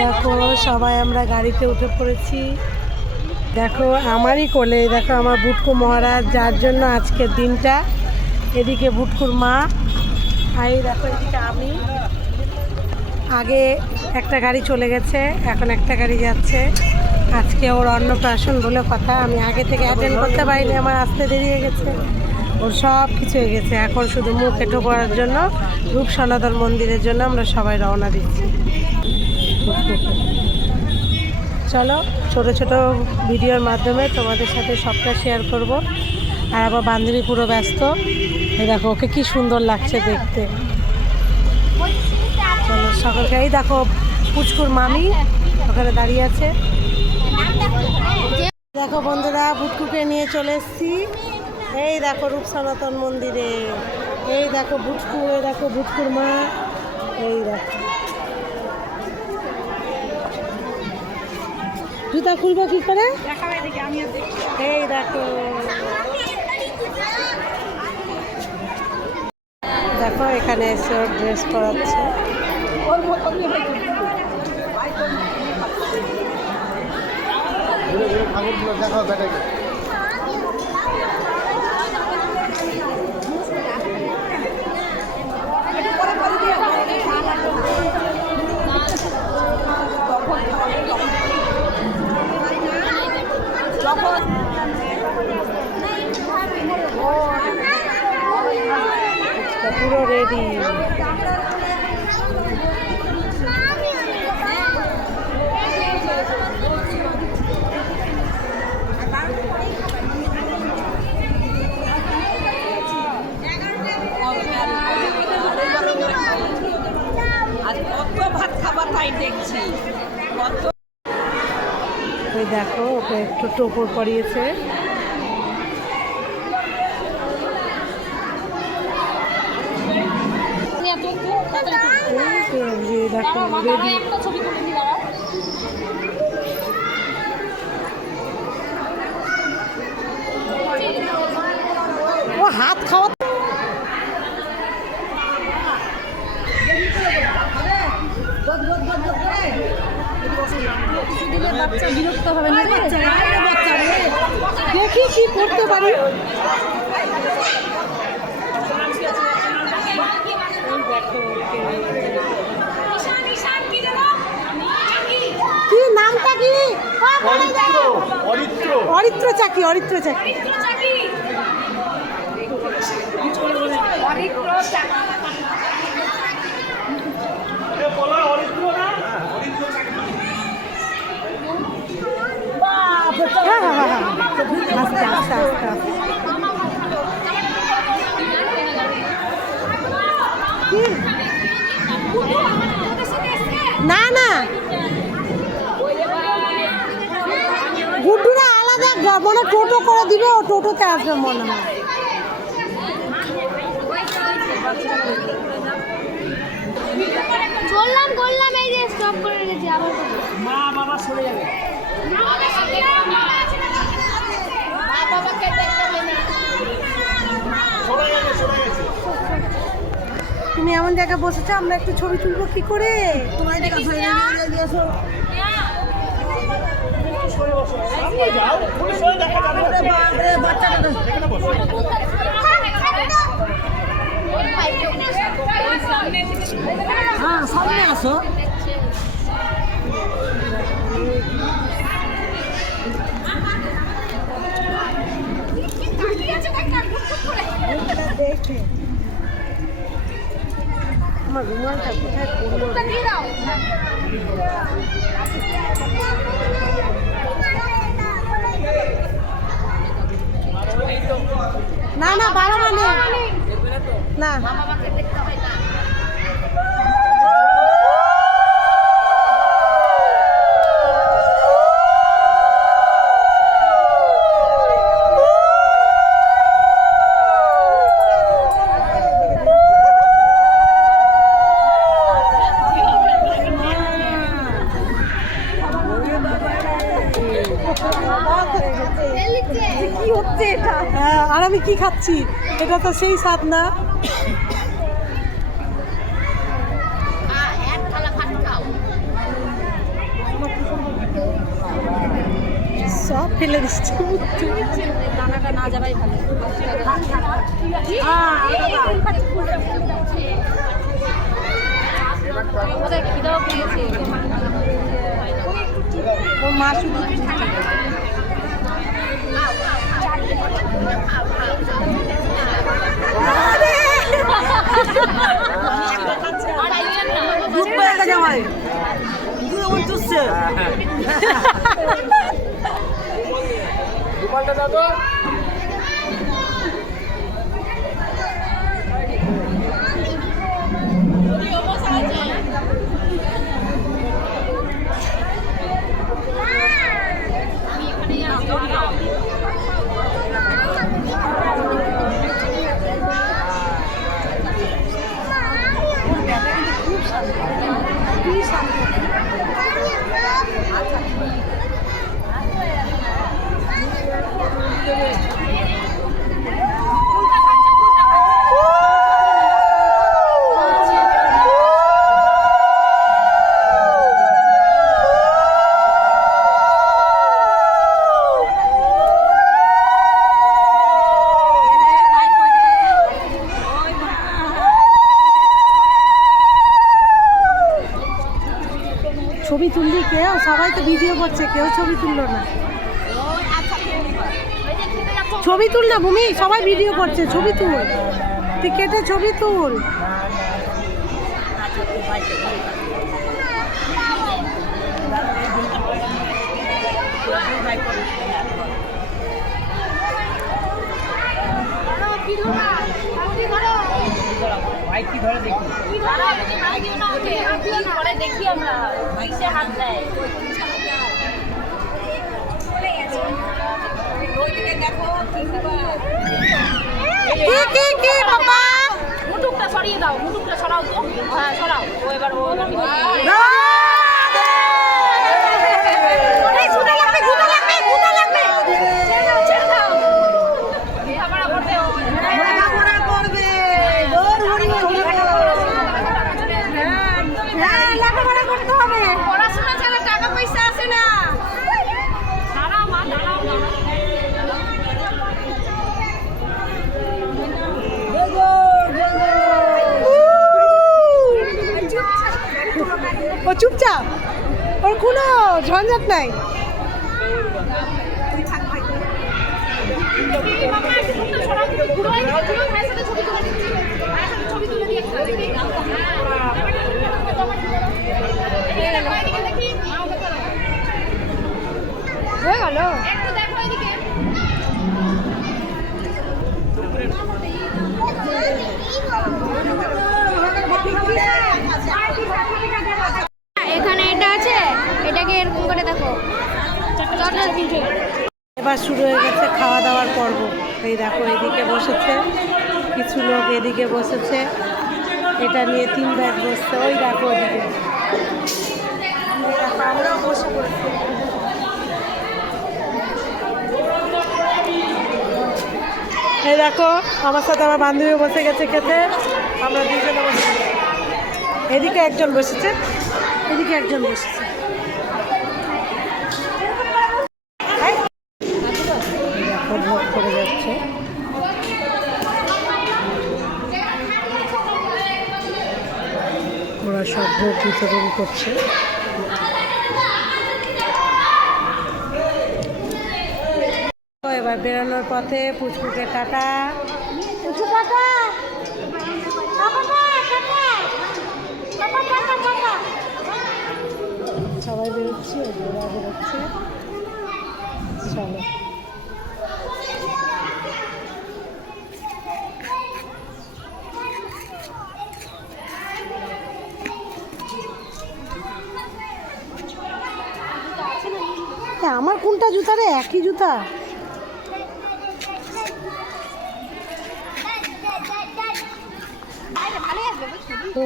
দেখো সবাই আমরা গাড়িতে উঠে পড়েছি। দেখো আমারই কোলে, দেখো আমার বুটকু মহারাজ, যার জন্য আজকের দিনটা। এদিকে বুটকুর মা, আর এই দেখো এদিকে আমি। আগে একটা গাড়ি চলে গেছে, এখন একটা গাড়ি যাচ্ছে। আজকে ওর অন্নপ্রাশন বলে কথা, আমি আগে থেকে অ্যাটেন্ড করতে পারিনি, আমার আসতে দেরি হয়ে গেছে। ওর সব কিছু হয়ে গেছে, এখন শুধু মুখ এঁটো করার জন্য রূপ সনাতন মন্দিরের জন্য আমরা সবাই রওনা দিচ্ছি। চলো ছোট ছোট ভিডিওর মাধ্যমে তোমাদের সাথে সবটা শেয়ার করব। আর আবার বান্ধবী পুরো ব্যস্ত, এই দেখো ওকে কি সুন্দর লাগছে দেখতে। চলো সকলকে, এই দেখো পুচকুর মামি ওখানে দাঁড়িয়ে আছে। দেখো বন্ধুরা, বুটকুকে নিয়ে চলে এসেছি। এই দেখো রূপ সনাতন মন্দিরে, এই দেখো বুটকু, এই দেখো বুটকুর মা, এই দেখো। জুতা খুলবো কি করে, এই দেখো। দেখো এখানে এসে ড্রেস পরাচ্ছে। পুরো রেডি। ওই দেখো ওকে একটু টোপর পরিয়েছে। দেখো রেডি। ও হাত খাওয়া, বাচ্চা বিরক্ত হবে না, দেখি কি করতে পারি। কি নামটা কি? অরিত্র চাকি, অরিত্র চাকি। আস্তে আস্তে আস্তে আস্তে। না না, গুড্ডুরা আলাদা মানে টোটো করে দিবে, ও টোটোতে আসবে মনে হয়। বললাম বললাম, এই যে স্টপ করে রেখেছি। আবার মা বাবা সরে যাবে, বাবাকে দেখতে হবে না। তুমি এমন জায়গায় বসেছো, আমরা একটু ছবি তুলবো কি করে? তোমার হ্যাঁ সামনে আসো। দেখে আমার রুমালটা কোথায় পড়লো? না না বাড়ানো নেই না। কি হচ্ছে এটা? আর আমি কি খাচ্ছি? এটা তো সেই স্বাদ না। ফেলে দিচ্ছে। টাকাটা না যাওয়াই ভালো। আমাদের খিদাও পেয়েছে। ও মা শুধু জামাই চুষছে। ছবি তুললি কেউ? সবাই তো ভিডিও করছে, কেউ ছবি তুললো না। ছবি তুল না ভূমি, সবাই ভিডিও করছে, ছবি তুল, তুই কেটে ছবি তুল। দেখি আমরা হাত দেয়। মুটুকটা সরিয়ে দাও, মুটুকটা সরাও তো। হ্যাঁ সরাও, ও এবার ও পড়াশোনা ছাড়া টাকা পয়সা আসে না। দাঁড়াও মা, দাঁড়াও দাঁড়াও। ও চুপচাপ, ওর কোনো ঝঞ্ঝাট নাই। হয়ে গেল একটু দেখো এদিকে। এখানে এটা আছে, এটাকে এরকম করে দেখো। এবার শুরু হয়ে গেছে খাওয়া দাওয়ার পর্ব। এই দেখো এদিকে বসেছে কিছু লোক, এদিকে বসেছে, এটা নিয়ে 3 ব্যাগ বসছে। ওই দেখো ওদিকে আমরাও বসে পড়েছি। এই দেখো আমার সাথে আমার বান্ধবী বসে গেছে খেতে, আমরা দুজনে বসে। এদিকে একজন বসেছে, এদিকে একজন বসেছে। ভোগ করে যাচ্ছে। ওরা সব ভোগ বিতরণ করছে। এবার বেরোনোর পথে পুচকুকে টাটা। পুচু টাটা, সবাই বেরোচ্ছে, ওরা বেরোচ্ছে। চলো আমার কোনটা জুতা রে? একই জুতা। ও